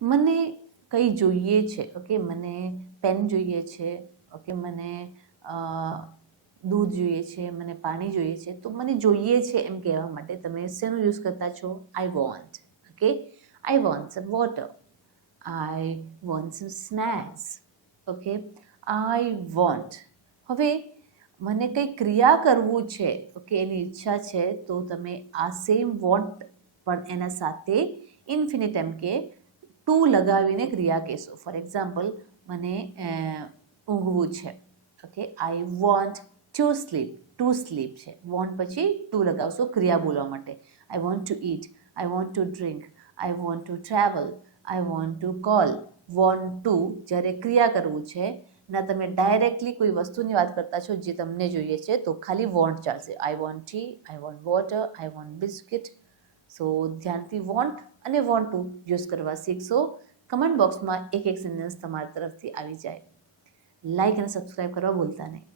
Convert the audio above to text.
મને કંઈ જોઈએ છે, ઓકે, મને પેન જોઈએ છે, ઓકે, મને દૂધ જોઈએ છે, મને પાણી જોઈએ છે, તો મને જોઈએ છે એમ કહેવા માટે તમે શેનો યુઝ કરતા છો? I want. Okay, I want some water, I want some snacks. Okay, I want. હવે મને કંઈ ક્રિયા કરવું છે, ઓકે, એની ઈચ્છા છે, તો તમે આ સેમ વોન્ટ પણ એના સાથે ઇન્ફિનિટમ કે ટુ લગાવીને ક્રિયા કહેશો. ફોર એક્ઝામ્પલ, મને ઊંઘવું છે, okay, I want to sleep. To sleep છે, વોન્ટ પછી ટુ લગાવશો ક્રિયા બોલવા માટે. I want to it, I want to drink, I want to travel, I want to call. Want to જ્યારે ક્રિયા કરવું છે, ના તમે ડાયરેક્ટલી કોઈ વસ્તુની વાત કરતા છો જે તમને જોઈએ છે, તો ખાલી વોન્ટ ચાલશે. I want tea, I want water, I want biscuit. So ધ્યાનથી વોન્ટ અને વોન્ટ ટુ યુઝ કરવા શીખશો. કમેન્ટ બોક્સમાં એક સેન્ટેન્સ તમારી તરફથી આવી જાય. લાઇક અને સબસ્ક્રાઈબ કરવા ભૂલતા નહીં.